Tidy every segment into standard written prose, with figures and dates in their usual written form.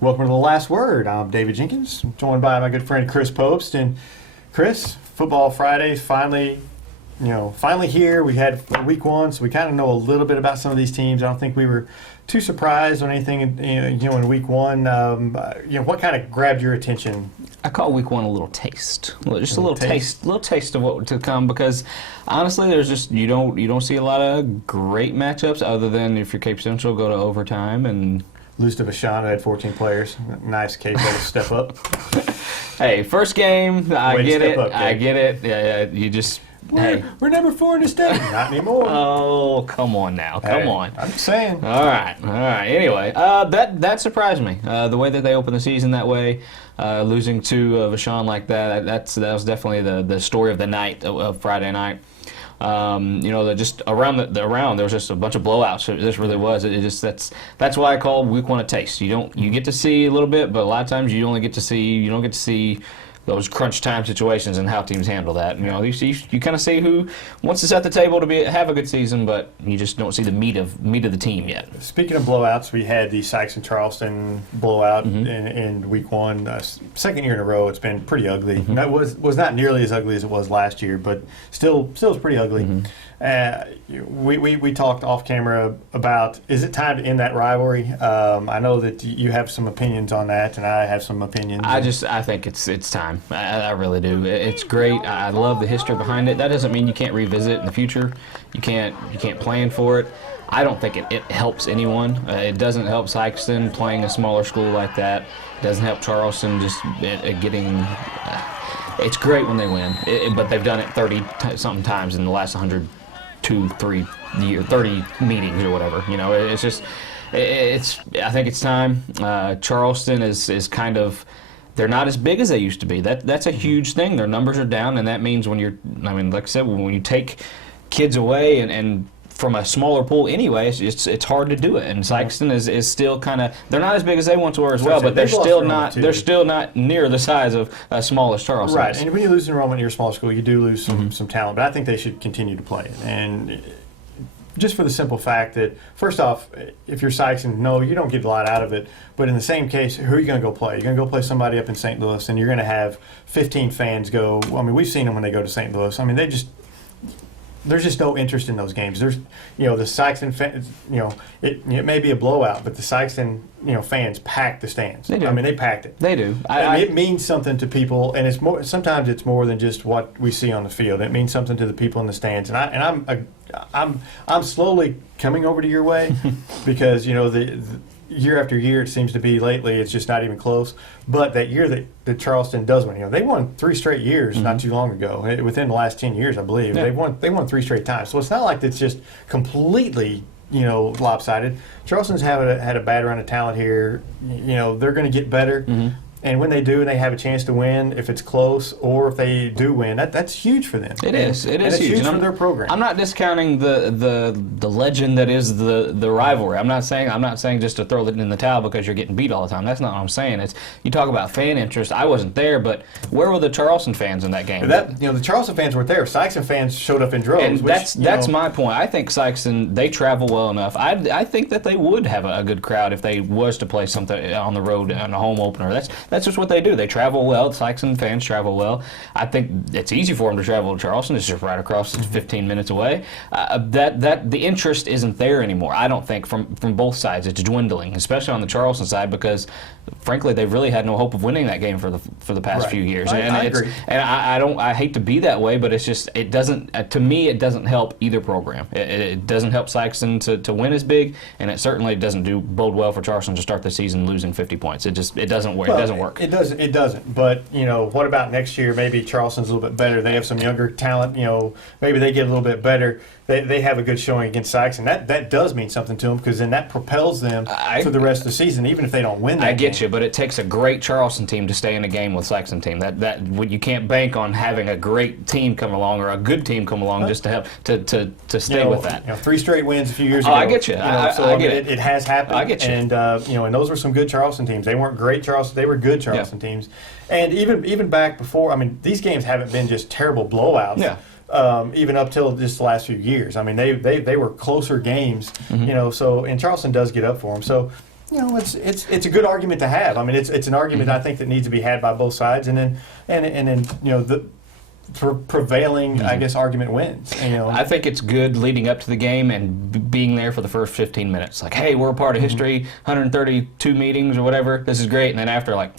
Welcome to The Last Word. I'm David Jenkins. I'm joined by my good friend Chris Popst. And Chris, Football Friday's finally here. We had week one, so we kind of know a little bit about some of these teams. I don't think we were too surprised on anything, in week one. What kind of grabbed your attention? I call week one a little taste, just a little taste of what to come. Because honestly, there's just you don't see a lot of great matchups other than if you're Cape Central, go to overtime and lose to Vashon, who had 14 players. Nice Cape to step up. Hey, first game, I get it. Up, I get it. Yeah, you just. We're number 4 in the state. Not anymore. Oh, come on now. Come on. I'm just saying. All right. Anyway, that surprised me. The way that they opened the season that way, losing to Vashon like that, that was definitely the story of the night, of Friday night. Just around there was just a bunch of blowouts. This really was. That's why I call week one a taste. You get to see a little bit, but a lot of times you don't get to see those crunch time situations and how teams handle that. You kind of see who wants to set the table to have a good season, but you just don't see the meat of the team yet. Speaking of blowouts, we had the Sikeston and Charleston blowout in week one. Second year in a row, it's been pretty ugly. That was not nearly as ugly as it was last year, but still is pretty ugly. We talked off camera about, is it time to end that rivalry? I know that you have some opinions on that, and I have some opinions. I think it's time. I really do. It's great. I love the history behind it. That doesn't mean you can't revisit it in the future. You can't plan for it. I don't think it helps anyone. It doesn't help Sikeston playing a smaller school like that. It doesn't help Charleston just getting. It's great when they win, but they've done it 30-something times in the last 102-3 year, 30 meetings or whatever. It's just, I think it's time. Charleston is kind of, they're not as big as they used to be. That's a huge thing. Their numbers are down, and that means like I said, when you take kids away and from a smaller pool anyway, it's hard to do it. And Sikeston is still kind of, they're not as big as they once were as well, but they're still not near the size of small as Charleston. Right, and when you lose enrollment in your small school, you do lose some talent, but I think they should continue to play. And just for the simple fact that, first off, if you're Sikeston, no, you don't get a lot out of it. But in the same case, who are you going to go play? You're going to go play somebody up in St. Louis, and you're going to have 15 fans go. I mean, we've seen them when they go to St. Louis. I mean, there's just no interest in those games. There's, the Sikeston fans, it may be a blowout, but the Sikeston, fans pack the stands. They do. I mean, they packed it. They do. It means something to people, and it's more. Sometimes it's more than just what we see on the field. It means something to the people in the stands, and I'm slowly coming over to your way because the year after year it seems to be lately it's just not even close. But that year that Charleston does win, they won 3 straight years not too long ago. Within the last 10 years, I believe they won 3 straight times. So it's not like it's just completely lopsided. Charleston's had a bad run of talent here. They're going to get better. And when they do, they have a chance to win. If it's close, or if they do win, that's huge for them. It is huge for their program. I'm not discounting the legend that is the rivalry. I'm not saying just to throw it in the towel because you're getting beat all the time. That's not what I'm saying. It's, you talk about fan interest. I wasn't there, but where were the Charleston fans in that game? The Charleston fans weren't there. Sikeston fans showed up in droves. And that's my point. I think Sikeston, they travel well enough. I think that they would have a good crowd if they was to play something on the road on a home opener. That's just what they do. They travel well. Sikeston fans travel well. I think it's easy for them to travel to Charleston. It's just right across. It's 15 minutes away. The interest isn't there anymore. I don't think from both sides. It's dwindling, especially on the Charleston side, because frankly they've really had no hope of winning that game for the past few years. I agree. And I hate to be that way, but it's just it doesn't to me it doesn't help either program. It doesn't help Sikeston to win as big, and it certainly doesn't bode well for Charleston to start the season losing 50 points. It doesn't work. Well, it doesn't work. It doesn't. But what about next year? Maybe Charleston's a little bit better. They have some younger talent. Maybe they get a little bit better. They have a good showing against Sikeston. That does mean something to them, because then that propels them for the rest of the season, even if they don't win that I get game. you, but it takes a great Charleston team to stay in a game with Sikeston team. That you can't bank on having a great team come along or a good team come along just to help to stay with that. 3 straight wins a few years ago. I get you. I get it. It has happened. I get you. And and those were some good Charleston teams. They weren't great Charleston. They were good Charleston teams. And even back before, these games haven't been just terrible blowouts. Yeah. Even up till just the last few years. They were closer games, so, and Charleston does get up for them. So, you know, it's a good argument to have. I mean, it's an argument I think that needs to be had by both sides, and then you know the prevailing I guess argument wins. You know, I think it's good leading up to the game and being there for the first 15 minutes. Like, hey, we're a part of history. 132 meetings or whatever. This is great. And then after, like,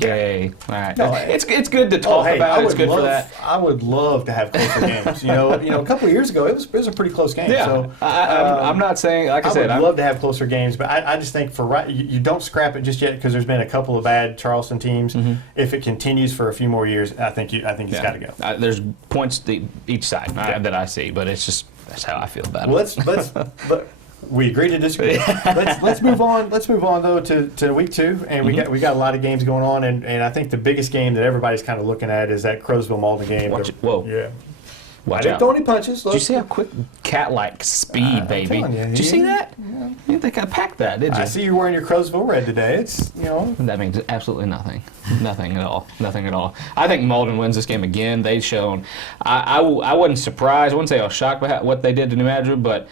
yay! All right, No, it's good to talk about. It's good for that. I would love to have closer games. You know, a couple of years ago it was a pretty close game. Yeah, So I'm not saying, like I said, would love to have closer games, but I just think you don't scrap it just yet because there's been a couple of bad Charleston teams. If it continues for a few more years, I think it's got to go. There's points to each side that I see, but that's how I feel about Well, it. let's we agree to disagree. Let's move on. Let's move on though to week 2, and we got a lot of games going on, and I think the biggest game that everybody's kind of looking at is that Caruthersville Malden game. Whoa. Yeah. Watch I didn't out. throw any punches. Did you see how quick cat-like speed, baby? telling you, Did you see that? Yeah. You didn't think I packed that, did you? I see you wearing your Caruthersville red today. It's That means absolutely nothing. Nothing at all. Nothing at all. I think Malden wins this game again. They've shown. I wasn't surprised. I wouldn't say I was shocked by what they did to New Madrid, but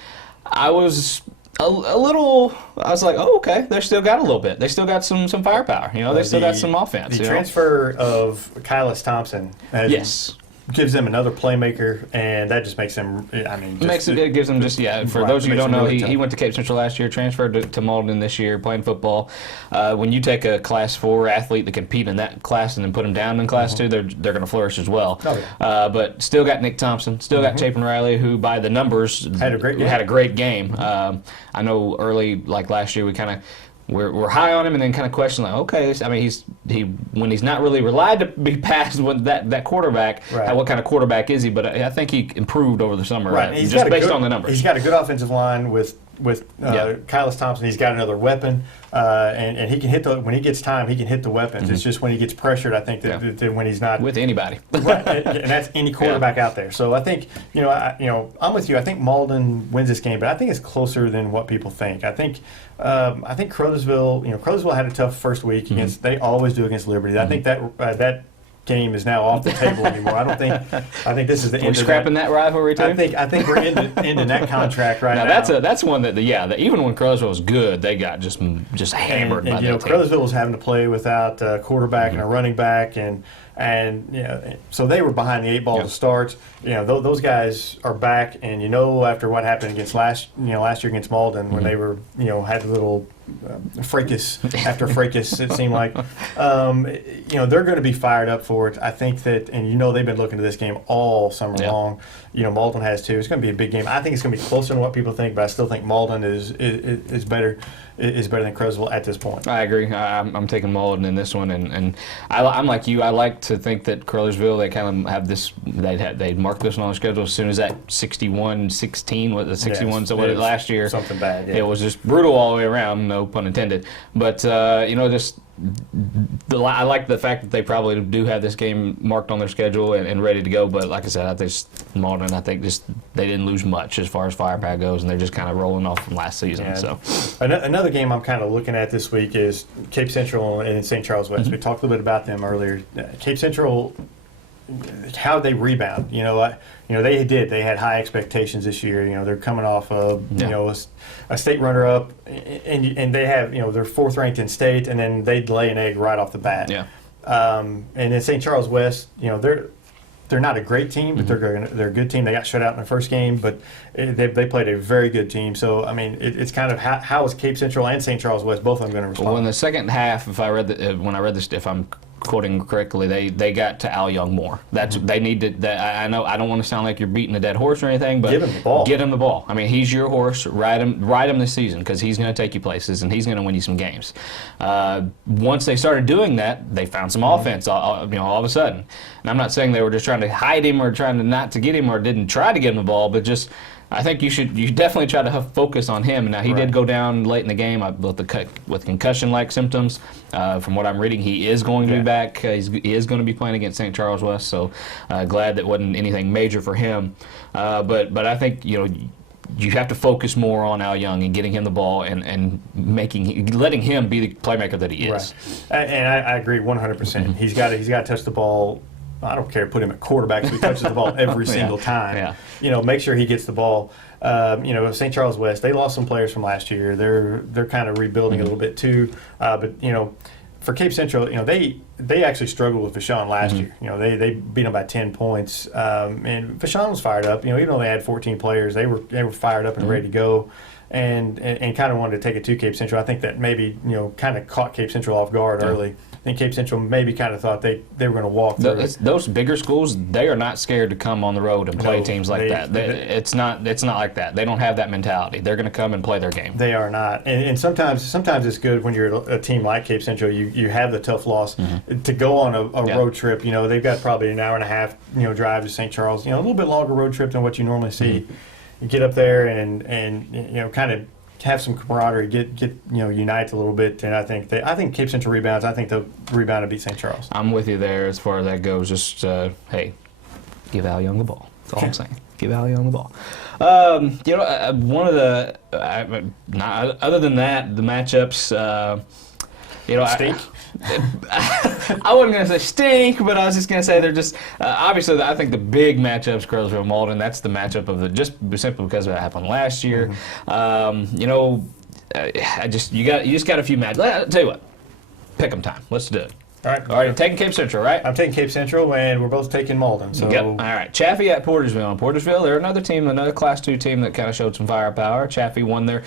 I was a little. I was like, oh, okay. They still got a little bit. They still got some firepower. You know, they still got some offense. The transfer of Kylis Thompson. Gives them another playmaker, and that just makes them. I mean, it gives them just For Right, those of you who don't know, really he went to Cape Central last year, transferred to Malden this year, playing football. When you take a Class 4 athlete to compete in that class and then put him down in Class 2, they're going to flourish as well. Oh, yeah. But still got Nick Thompson, still got Chapin Riley, who by the numbers had a great game. I know early, like last year, we kind of. We're high on him, and then kind of question like, okay, I mean, when he's not really relied to be passed with that quarterback. Right. What kind of quarterback is he? But I think he improved over the summer, Right. just based on the numbers. He's got a good offensive line with Kylis Thompson. He's got another weapon, and he can hit when he gets time, he can hit the weapons. It's just when he gets pressured, I think that when he's not with anybody, right, and that's any quarterback out there. So I think I'm with you. I think Malden wins this game, but I think it's closer than what people think. I think Caruthersville had a tough first week against. They always do against Liberty. I think that game is now off the table anymore. I think this is the end. We're scrapping that rivalry too. I think we're ending that contract right now. That's one that even when Caruthersville was good, they got just hammered. And Caruthersville was having to play without a quarterback and a running back, and so they were behind the 8 ball to start. Those guys are back, and after what happened against last year against Malden when they were had a little fracas after fracas, it seemed like they're going to be fired up for it. I think that, and they've been looking to this game all summer long. Malden has too. It's going to be a big game. I think it's going to be closer than what people think, but I still think Malden is better than Caruthersville at this point. I agree. I'm taking Malden in this one, and I'm like you. I like to think that Caruthersville, they kind of have this. They'd mark this one on their schedule as soon as that 61-16 was the 61. Yes, so what last year? Something bad. Yeah. It was just brutal all the way around. No pun intended. But I like the fact that they probably do have this game marked on their schedule and ready to go. But like I said, I think Malden. I think they didn't lose much as far as firepower goes, and they're just kind of rolling off from last season. Yeah. So another game I'm kind of looking at this week is Cape Central and St. Charles West. We talked a little bit about them earlier. Cape Central, how they rebound. They did. They had high expectations this year. They're coming off of a state runner-up, and they have they're 4th ranked in state, and then they'd lay an egg right off the bat. Yeah. And then St. Charles West, they're not a great team, but they're a good team. They got shut out in the first game, but they played a very good team. So I mean, it's kind of how is Cape Central and St. Charles West, both of them going to respond? Well, in the second half, if I'm quoting correctly, they got to Al Young more. They need to. I know I don't want to sound like you're beating a dead horse or anything, but give him the ball. Get him the ball. I mean, he's your horse. Ride him this season because he's going to take you places and he's going to win you some games. Once they started doing that, they found some offense. All of a sudden, and I'm not saying they were just trying to hide him or trying to not to get him or didn't try to get him the ball, but just. I think you definitely try to focus on him. Now he did go down late in the game with concussion-like symptoms. From what I'm reading, he is going to be back. He is going to be playing against St. Charles West. So glad that wasn't anything major for him. But I think you have to focus more on Al Young and getting him the ball and letting him be the playmaker that he is. Right. And I agree 100%. He's got to touch the ball I don't care, put him at quarterback so he touches the ball every single time. Yeah. You know, make sure he gets the ball. You know, St. Charles West, they lost some players from last year. They're kind of rebuilding a little bit too. But you know, for Cape Central, you know, they actually struggled with Vashon last year. You know, they beat them by 10 points. And Vashon was fired up. You know, even though they had 14 players, they were fired up and ready to go. And kind of wanted to take it to Cape Central. I think that maybe, you know, kind of caught Cape Central off guard early. I think Cape Central maybe kind of thought they were going to walk through it. Those bigger schools, they are not scared to come on the road and play teams like that. It's not like that. They don't have that mentality. They're going to come and play their game. They are not. And sometimes it's good when you're a team like Cape Central, you have the tough loss to go on a road trip. You know, they've got probably an hour and a half, you know, drive to St. Charles. You know, a little bit longer road trip than what you normally see. You get up there and you know, kind of have some camaraderie, get you know, unite a little bit, and I think Cape Central rebounds. I think they'll rebound and beat St. Charles. I'm with you there as far as that goes. Just hey, give Al Young the ball. That's all I'm saying. Give Al Young the ball. You know, one of the other than that, the matchups. You know, Stink. I wasn't going to say stink, but I was just going to say they're just obviously. I think the big matchups, Caruthersville, Malden. That's the matchup of the just simply because of what happened last year. You know, you just got a few matches. I'll tell you what, pick 'em time. Let's do it. All right. You're taking Cape Central, right? I'm taking Cape Central, and we're both taking Malden. So. Yep. All right. Chaffee at Portersville. And Portersville, they're another team, another Class 2 team that kind of showed some firepower. Chaffee won their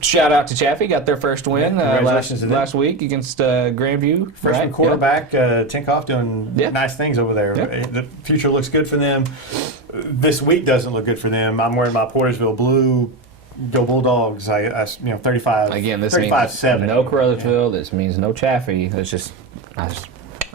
shout out to Chaffee, got their first win last week against Grandview. Freshman quarterback Tinkoff doing nice things over there. Yep. The future looks good for them. This week doesn't look good for them. I'm wearing my Portersville blue. Go Bulldogs! I you know, 35. Again, this 35-7. means no Caruthersville. This means no Chaffee. It's just I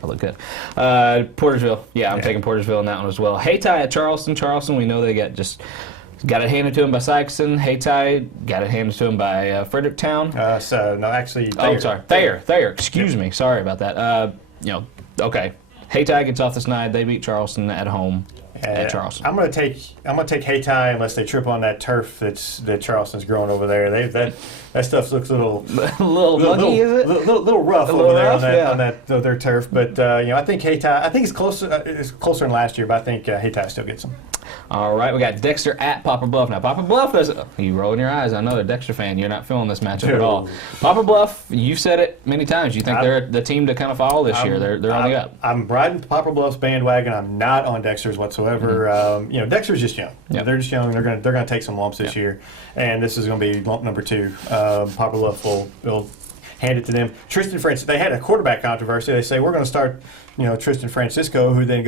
look good. Portersville. Yeah, I'm taking Portersville in that one as well. Hayti at Charleston. Charleston, we know they got it handed to him by Sikeston. Hayti got it handed to him by Fredericktown. No, actually. Thayer. Oh, sorry. Thayer. Excuse me. Sorry about that. You know, okay. Hayti gets off the snide. They beat Charleston at home. At Charleston. I'm gonna take Hayti unless they trip on that turf that Charleston's growing over there. That stuff looks a little muggy, is it? Little rough over there on that their turf. But you know, I think Hayti. I think it's closer than last year, but I think Hayti still gets them. All right, we got Dexter at Poplar Bluff. Now, Poplar Bluff, you rolling your eyes. I know, a Dexter fan. You're not feeling this matchup at all. Poplar Bluff, you've said it many times. You think they're the team to kind of follow this year. They're on the up. I'm riding Poplar Bluff's bandwagon. I'm not on Dexter's whatsoever. You know, Dexter's just young. Yep. They're just young. They're gonna take some lumps this year, and this is gonna be lump number 2. Poplar Bluff will hand it to them. Tristan Francisco, they had a quarterback controversy. They say we're going to start, you know, Tristan Francisco, who then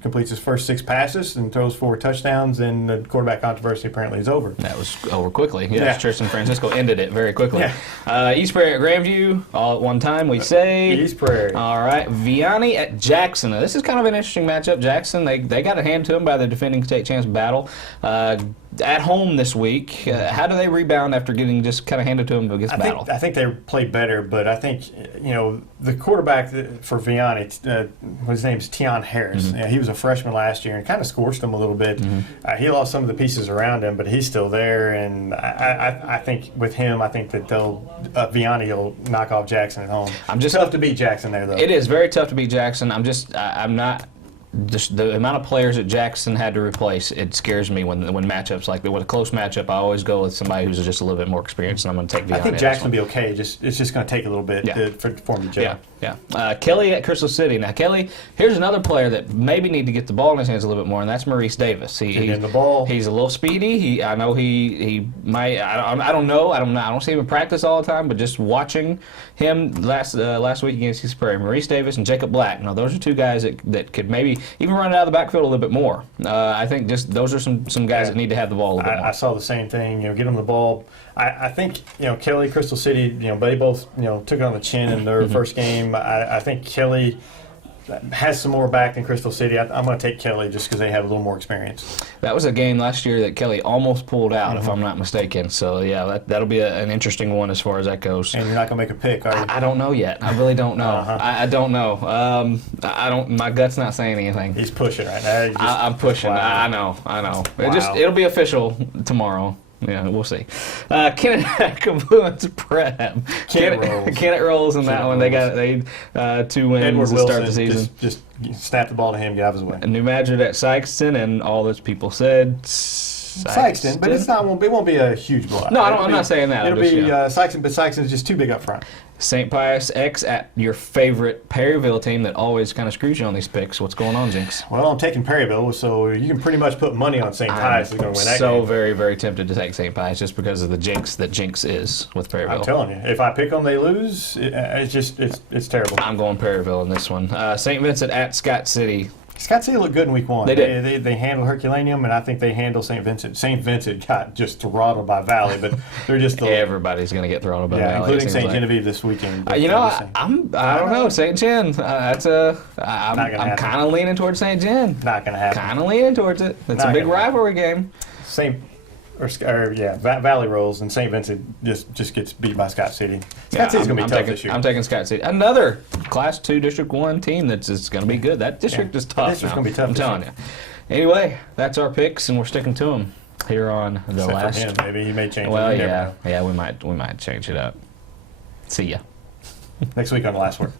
completes his first 6 passes and throws 4 touchdowns, and the quarterback controversy apparently is over. That was over quickly. Yes, Tristan Francisco ended it very quickly. East Prairie at Grandview, all at one time, we say. East Prairie. All right, Vianney at Jackson. Now, this is kind of an interesting matchup. Jackson, they got a hand to him by the defending state champs battle. At home this week, how do they rebound after getting just kind of handed to them against battle? I think they played better, but I think, you know, the quarterback for Vianney, his name's Tion Harris. He was a freshman last year and kind of scorched them a little bit. He lost some of the pieces around him, but he's still there. And I think with him, I think that Vianney will knock off Jackson at home. It's tough to beat Jackson there, though. It is very tough to beat Jackson. I'm not. Just the amount of players that Jackson had to replace, it scares me when matchups like that. With a close matchup, I always go with somebody who's just a little bit more experienced, and I'm going to take Vianney. I think Jackson will be okay. It's just going to take a little bit for him to gel. Yeah. Kelly at Crystal City. Now, Kelly, here's another player that maybe need to get the ball in his hands a little bit more, and that's Maurice Davis. He's the ball. He's a little speedy. I know he might. I don't know. I don't see him in practice all the time, but just watching him last week against East Prairie, Maurice Davis and Jacob Black. Now, those are 2 guys that could maybe even run it out of the backfield a little bit more. I think just those are some guys that need to have the ball a little bit more. I saw the same thing. You know, get them the ball. I think, you know, Kelly, Crystal City, you know, they both, you know, took it on the chin in their first game. I think Kelly has some more back than Crystal City. I'm going to take Kelly just because they have a little more experience. That was a game last year that Kelly almost pulled out, if I'm not mistaken. So, yeah, that'll be an interesting one as far as that goes. And you're not going to make a pick, are you? I don't know yet. I really don't know. I don't know. My gut's not saying anything. He's pushing right now. I'm pushing. Wow. I know. Wow. It'll be official tomorrow. Yeah, we'll see. Kennett Confluence Prep. Kennett rolls in that one. They got 2 wins Edward to Wilson, start the season. Just snap the ball to him, get out of his way. New Madrid at Sikeston, and all those people said Sikeston, but it won't be a huge blowout. No, I'm not saying that. It'll be Sikeston, but Sikeston's just too big up front. St. Pius X at your favorite Perryville team that always kind of screws you on these picks. What's going on, Jinx? Well, I'm taking Perryville, so you can pretty much put money on St. Pius is going to win that game. So very, very tempted to take St. Pius just because of the jinx that Jinx is with Perryville. I'm telling you, if I pick them, they lose. It's terrible. I'm going Perryville in this one. St. Vincent at Scott City. Scott City looked good in week 1. They did. They handled Herculaneum, and I think they handled St. Vincent. St. Vincent got just throttled by Valley, but they're just everybody's going to get throttled by Valley. including St. Genevieve this weekend. I don't know, St. Gen. I'm kind of leaning towards St. Gen. Not going to happen. Kind of leaning towards it. It's a big rivalry game. Valley rolls, and St. Vincent just gets beat by Scott City. Scott City's going to be tough this year. I'm taking Scott City. Another Class 2 District 1 team that's going to be good. That district is tough. That district's going to be tough. I'm telling you. Anyway, that's our picks, and we're sticking to them here on the last. For him, maybe he may change it. Well, yeah, we might change it up. See ya next week on the last word.